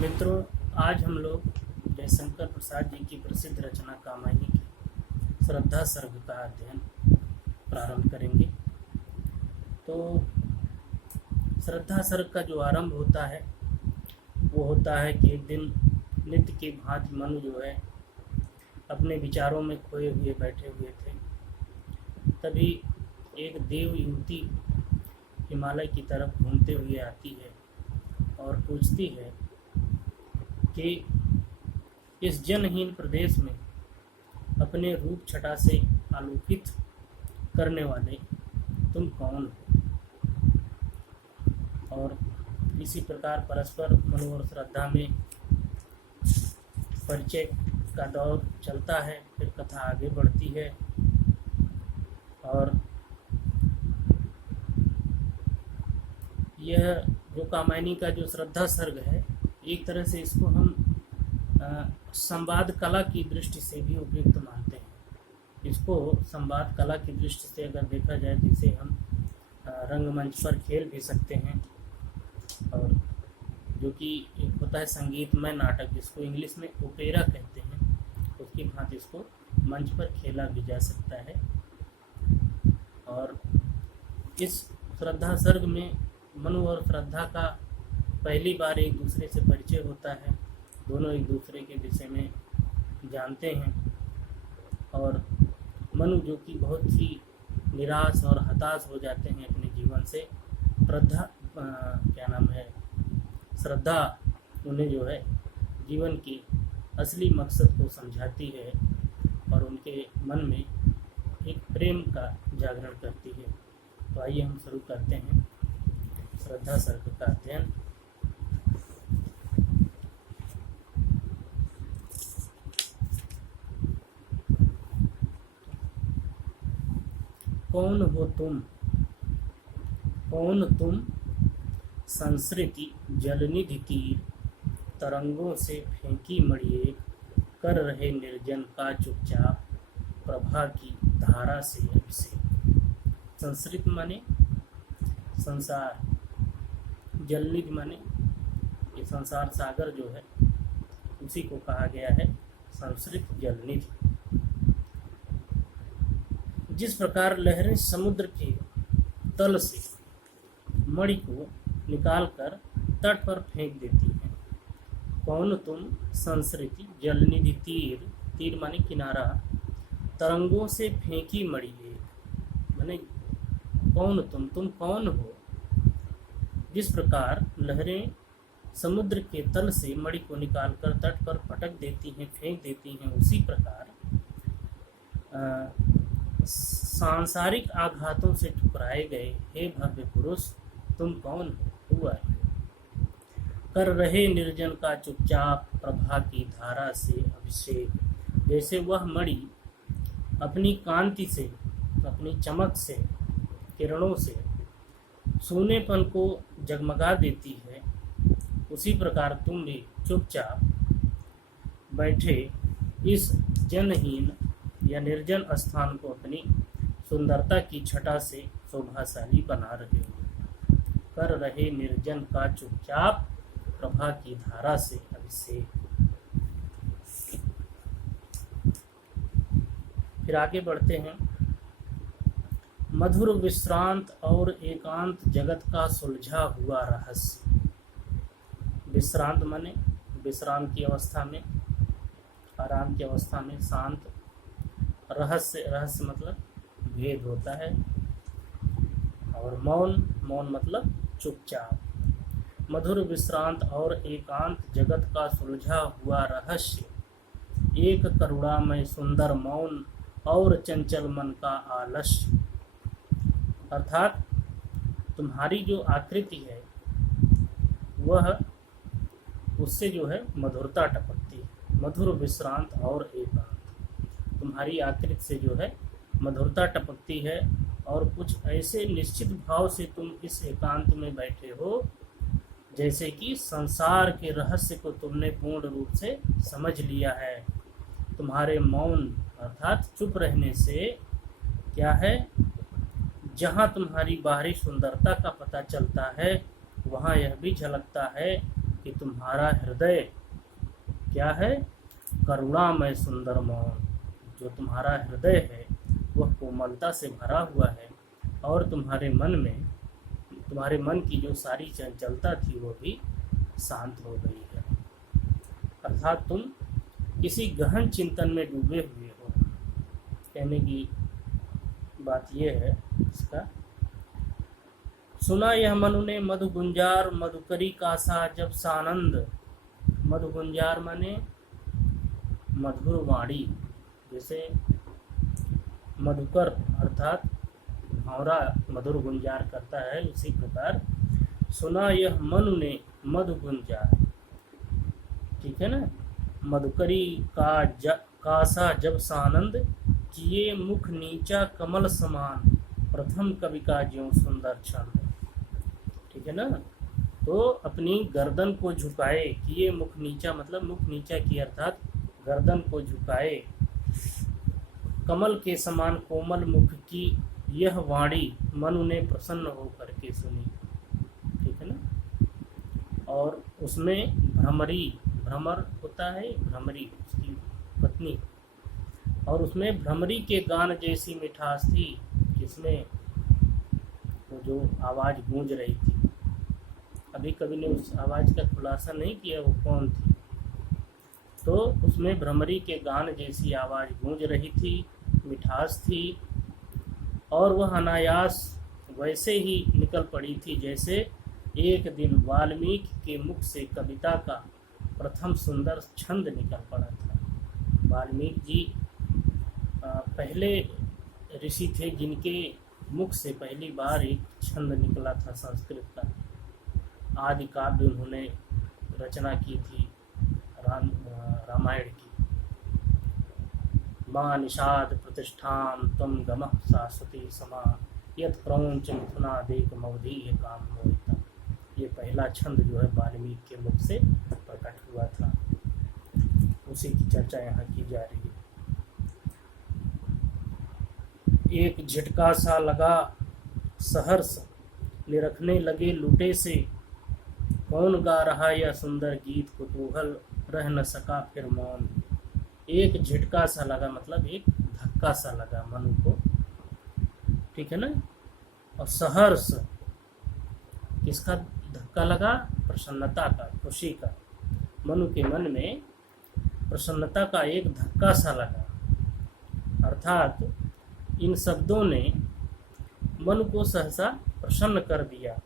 मित्रों, आज हम लोग जयशंकर प्रसाद जी की प्रसिद्ध रचना कामायनी की श्रद्धा सर्ग का अध्ययन प्रारंभ करेंगे। तो श्रद्धा सर्ग का जो आरंभ होता है वो होता है कि एक दिन नित्य की भांति मनु जो है अपने विचारों में खोए हुए बैठे हुए थे। तभी एक देव युवती हिमालय की तरफ घूमते हुए आती है और पूछती है कि इस जनहीन प्रदेश में अपने रूप छटा से आलोकित करने वाले तुम कौन हो। और इसी प्रकार परस्पर मनु और श्रद्धा में परिचय का दौर चलता है। फिर कथा आगे बढ़ती है और यह जो कामायनी का जो श्रद्धा सर्ग है, एक तरह से इसको हम संवाद कला की दृष्टि से भी उपयुक्त मानते हैं। इसको संवाद कला की दृष्टि से अगर देखा जाए तो इसे हम रंगमंच पर खेल भी सकते हैं। और जो कि एक होता है संगीतमय नाटक, जिसको इंग्लिश में ओपेरा कहते हैं, उसकी भांति इसको मंच पर खेला भी जा सकता है। और इस श्रद्धा सर्ग में मनु और श्रद्धा का पहली बार एक दूसरे से परिचय होता है। दोनों एक दूसरे के विषय में जानते हैं और मनु जो कि बहुत ही निराश और हताश हो जाते हैं अपने जीवन से, श्रद्धा उन्हें जो है जीवन की असली मकसद को समझाती है और उनके मन में एक प्रेम का जागरण करती है। तो आइए हम शुरू करते हैं श्रद्धा सर्ग का अध्ययन। कौन हो तुम, कौन तुम, संस्कृति जलनिधि तीर, तरंगों से फेंकी मड़िए, कर रहे निर्जन का चुपचाप, प्रभा की धारा से अभिषेक। संस्कृत माने संसार, जलनिधि माने ये संसार सागर जो है उसी को कहा गया है संस्कृत जलनिधि। जिस प्रकार लहरें समुद्र के तल से मणि को निकालकर तट पर फेंक देती हैं, कौन तुम संस्कृति जलनिधि तीर, तीर माने किनारा, तरंगों से फेंकी मणि माने कौन तुम कौन हो। जिस प्रकार लहरें समुद्र के तल से मणि को निकालकर तट पर पटक देती हैं, फेंक देती हैं, उसी प्रकार सांसारिक आघातों से ठुकराए गए हे भव्य पुरुष तुम कौन हो, हुआ है। कर रहे निर्जन का चुपचाप, प्रभा की धारा से अभिषेक। जैसे वह मणि अपनी कांति से, अपनी चमक से, किरणों से सूनेपन को जगमगा देती है, उसी प्रकार तुम भी चुपचाप बैठे इस जनहीन या निर्जन स्थान को अपनी सुंदरता की छटा से शोभाशाली बना रहे हो। कर रहे निर्जन का चुपचाप, प्रभा की धारा से अभिषेक। फिर आगे बढ़ते हैं। मधुर विश्रांत और एकांत जगत का सुलझा हुआ रहस्य। विश्रांत माने विश्राम की अवस्था में, आराम की अवस्था में, शांत। रहस्य, रहस्य मतलब भेद होता है। और मौन, मौन मतलब चुपचाप। मधुर विश्रांत और एकांत जगत का सुलझा हुआ रहस्य, एक करुणामय सुंदर मौन और चंचल मन का आलस्य। अर्थात तुम्हारी जो आकृति है वह, उससे जो है मधुरता टपकती है। मधुर विश्रांत और एकांत, तुम्हारी आकृति से जो है मधुरता टपकती है और कुछ ऐसे निश्चित भाव से तुम इस एकांत में बैठे हो जैसे कि संसार के रहस्य को तुमने पूर्ण रूप से समझ लिया है। तुम्हारे मौन अर्थात चुप रहने से क्या है, जहाँ तुम्हारी बाहरी सुंदरता का पता चलता है वहाँ यह भी झलकता है कि तुम्हारा हृदय क्या है, करुणामय सुंदर मौन। जो तुम्हारा हृदय है वह कोमलता से भरा हुआ है और तुम्हारे मन की जो सारी चंचलता थी वो भी शांत हो गई है। अर्थात तुम किसी गहन चिंतन में डूबे हुए हो। कहने की बात यह है इसका, सुना यह मनु ने मधु गुंजार, मधुकरी का सा जब सानंद। मधु गुंजार माने मधुर वाणी, जैसे मधुकर अर्थात भौरा मधुर गुंजार करता है, उसी प्रकार सुना यह मनु ने मधु गुंजार, ठीक है ना। मधुकरी का सा जब सानंद, किए मुख नीचा कमल समान, प्रथम कवि का ज्यों सुंदर छंद। ठीक है ना। तो अपनी गर्दन को झुकाए, किए मुख नीचा मतलब मुख नीचा किए अर्थात गर्दन को झुकाए, कमल के समान कोमल मुख की यह वाणी मनु ने प्रसन्न होकर के सुनी। ठीक है ना। और उसमें भ्रमर होता है भ्रमरी उसकी पत्नी, और उसमें भ्रमरी के गान जैसी मिठास थी, जिसमें वो जो आवाज़ गूंज रही थी। अभी कभी ने उस आवाज़ का खुलासा नहीं किया वो कौन थी। तो उसमें भ्रमरी के गान जैसी आवाज़ गूंज रही थी, मिठास थी, और वह अनायास वैसे ही निकल पड़ी थी जैसे एक दिन वाल्मीकि के मुख से कविता का प्रथम सुंदर छंद निकल पड़ा था। वाल्मीकि जी पहले ऋषि थे जिनके मुख से पहली बार एक छंद निकला था संस्कृत का। आदि काव्य उन्होंने रचना की थी रामायण की। माँ निषाद प्रतिष्ठाम तम गमः शाश्वती समा, यत् प्रौंच मिथुना देक मवधि काम मोहिता। ये पहला छंद जो है वाल्मीकि के मुख से प्रकट हुआ था, उसी की चर्चा यहाँ की जा रही है। एक झटका सा लगा सहर्ष, निरखने लगे लुटे से, कौन गा रहा यह सुंदर गीत, कुतूहल रह न सका फिर मौन। एक झटका सा लगा मतलब एक धक्का सा लगा मनु को, ठीक है ना। और सहर्ष, किसका धक्का लगा? प्रसन्नता का, खुशी का। मनु के मन में प्रसन्नता का एक धक्का सा लगा, अर्थात इन शब्दों ने मन को सहसा प्रसन्न कर दिया।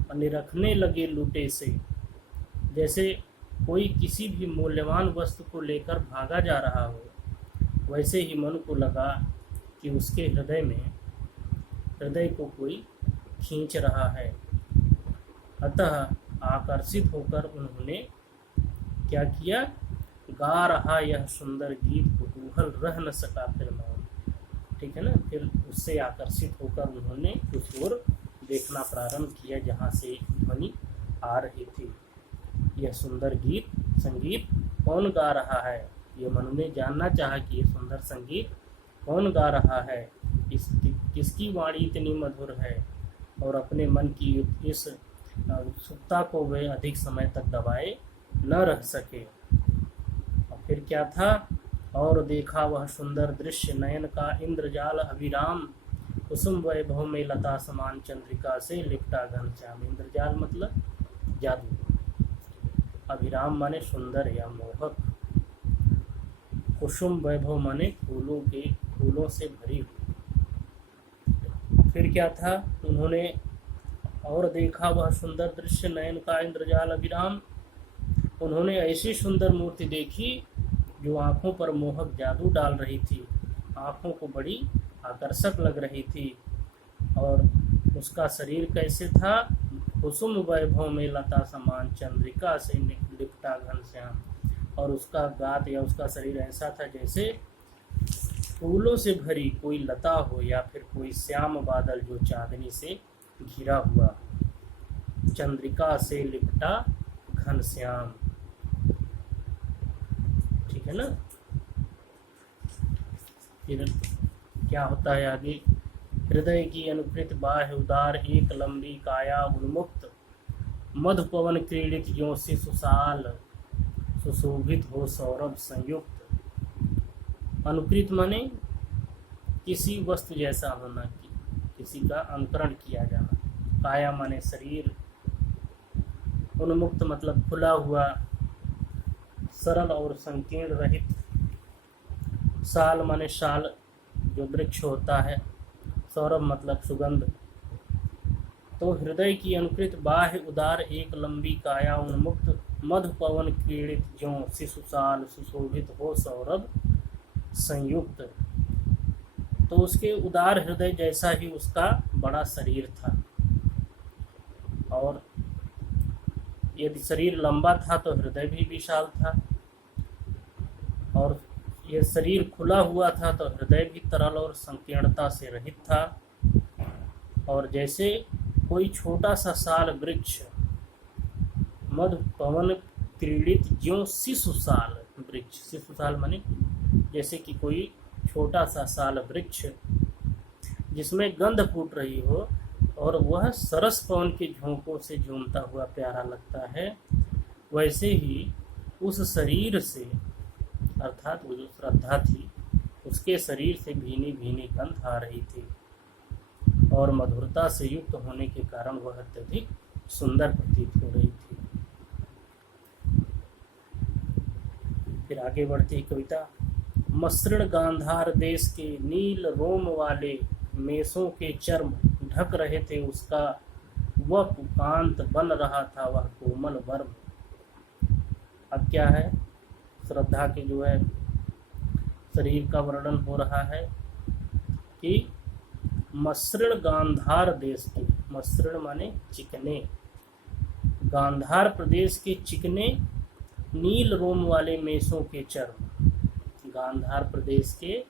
और निरखने लगे लूटे से, जैसे कोई किसी भी मूल्यवान वस्तु को लेकर भागा जा रहा हो, वैसे ही मन को लगा कि उसके हृदय को कोई खींच रहा है। अतः आकर्षित होकर उन्होंने क्या किया? गा रहा यह सुंदर गीत, कुतूहल रह न सका फिर मौन। ठीक है ना। फिर उससे आकर्षित होकर उन्होंने उस ओर देखना प्रारंभ किया जहाँ से ध्वनि आ रही थी। यह सुंदर गीत संगीत कौन गा रहा है? ये मनु ने जानना चाहा कि ये सुंदर संगीत कौन गा रहा है, किसकी वाणी इतनी मधुर है। और अपने मन की इस उत्सुकता को वे अधिक समय तक दबाए न रह सके। और फिर क्या था? और देखा वह सुंदर दृश्य नयन का इंद्रजाल अभिराम, कुसुम वैभव में लता समान चंद्रिका से लिपटा घनश्याम। इंद्रजाल मतलब जादू, अभिराम माने सुंदर या मोहक, कुसुम वैभव माने फूलों से भरी हुई। फिर क्या था? उन्होंने और देखा वह सुंदर दृश्य नयन का इंद्रजाल अभिराम, उन्होंने ऐसी सुंदर मूर्ति देखी जो आँखों पर मोहक जादू डाल रही थी, आँखों को बड़ी आकर्षक लग रही थी। और उसका शरीर कैसे था? कुसुम वैभव में लता समान चंद्रिका से लिपटा घनश्याम। और उसका गात या उसका शरीर ऐसा था जैसे फूलों से भरी कोई लता हो या फिर कोई श्याम बादल जो चांदनी से घिरा हुआ। चंद्रिका से लिपटा घनश्याम, ठीक है ना। फिर क्या होता है आगे? हृदय की अनुकृत बाह्य उदार, एक लंबी काया उन्मुक्त, मधु पवन क्रीड़ित ज्यों सुशाल, सुशोभित हो सौरभ संयुक्त। अनुकृत माने किसी वस्तु जैसा होना, किसी का अनुकरण किया जाना। काया माने शरीर, उन्मुक्त मतलब खुला हुआ, सरल और संकीर्ण रहित। साल माने शाल जो वृक्ष होता है, सौरभ मतलब सुगंध। तो हृदय की अनुकृत बाह्य उदार एक लंबी काया उन्मुक्त, मधु पवन क्रीड़ित ज्यों शिशुशाल, सुशोभित हो सौरभ संयुक्त। तो उसके उदार हृदय जैसा ही उसका बड़ा शरीर था, और यदि शरीर लंबा था तो हृदय भी विशाल था, और यह शरीर खुला हुआ था तो हृदय भी तरल और संकीर्णता से रहित था। और जैसे कोई छोटा सा साल वृक्ष, मधु पवन क्रीड़ित ज्यों शिशुशाल वृक्ष, शिशुशाल माने जैसे कि कोई छोटा सा साल वृक्ष जिसमें गंध फूट रही हो और वह सरस पवन के झोंकों से झूमता हुआ प्यारा लगता है, वैसे ही उस शरीर से, अर्थात वो जो श्रद्धा थी, उसके शरीर से भीनी भीनी गंध आ रही थी, और मधुरता से युक्त होने के कारण वह अत्यधिक सुंदर प्रतीत हो रही थी। फिर आगे बढ़ती कविता। मसृण गांधार देश के नील रोम वाले मेसों के चर्म ढक रहे थे उसका, वह कांत बन रहा था वह कोमल वर्म। अब क्या है, श्रद्धा के जो है शरीर का वर्णन हो रहा है कि मसृण गांधार देश के, मसृण माने चिकने, गांधार प्रदेश के चिकने नील रोम वाले मेसों के चर्म, गांधार प्रदेश के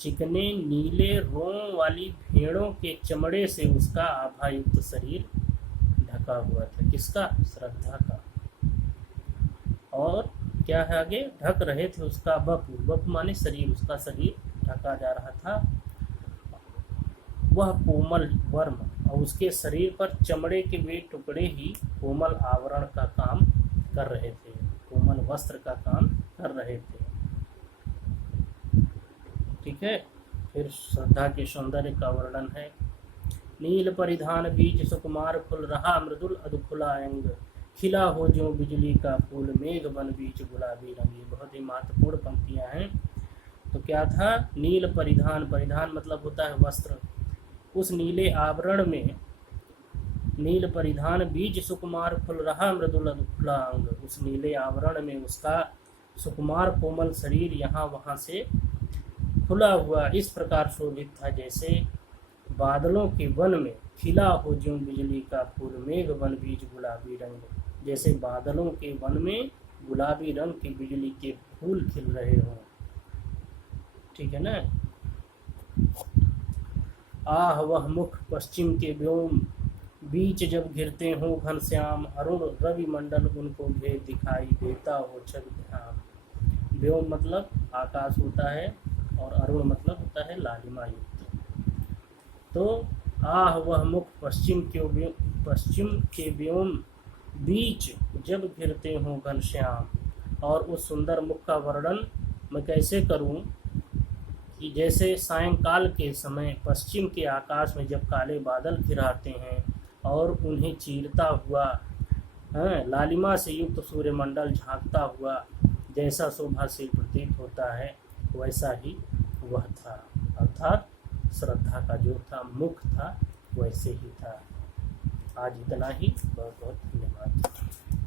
चिकने नीले रोम वाली भेड़ों के चमड़े से उसका आभायुक्त शरीर ढका हुआ था। किसका? श्रद्धा का। और क्या है आगे, ढक रहे थे उसका बपु, बपु माने शरीर, उसका शरीर ढका जा रहा था, वह कोमल वर्म, और उसके शरीर पर चमड़े के वे टुकड़े ही कोमल आवरण का काम कर रहे थे, कोमल वस्त्र का काम कर रहे थे। ठीक है। फिर श्रद्धा के सौंदर्य का वर्णन है। नील परिधान बीज सुकुमार फुल रहा मृदुल अधखुला अंग, खिला हो जो बिजली का फूल मेघ बन बीच गुलाबी रंग। ये बहुत ही महत्वपूर्ण पंक्तियां हैं। तो क्या था? नील परिधान, परिधान मतलब होता है वस्त्र, उस नीले आवरण में नील परिधान बीज सुकुमार फुल रहा मृदुल अधखुला अंग, उस नीले आवरण में उसका सुकुमार कोमल शरीर यहाँ वहाँ से खुला हुआ इस प्रकार शोभित था जैसे बादलों के वन में खिला हो ज्यों बिजली का फूल मेघ बन बीच गुलाबी रंग, जैसे बादलों के वन में गुलाबी रंग की बिजली के फूल खिल रहे हों। ठीक है ना। आह वह मुख पश्चिम के व्योम बीच जब घिरते हों घनश्याम, अरुण रवि मंडल उनको भेद दिखाई देता हो छवि ध्यान। व्योम मतलब आकाश होता है और अरुण मतलब होता है लालिमा युक्त। तो आह वह मुख पश्चिम के व्योम बीच जब घिरते हों घनश्याम, और उस सुंदर मुख का वर्णन मैं कैसे करूं कि जैसे सायंकाल के समय पश्चिम के आकाश में जब काले बादल घिराते हैं और उन्हें चीरता हुआ लालिमा से युक्त सूर्यमंडल झांकता हुआ जैसा शोभा से प्रतीत होता है, वैसा ही वह था। अर्थात श्रद्धा का जो था मुख था वैसे ही था। आज इतना ही। बहुत बहुत धन्यवाद।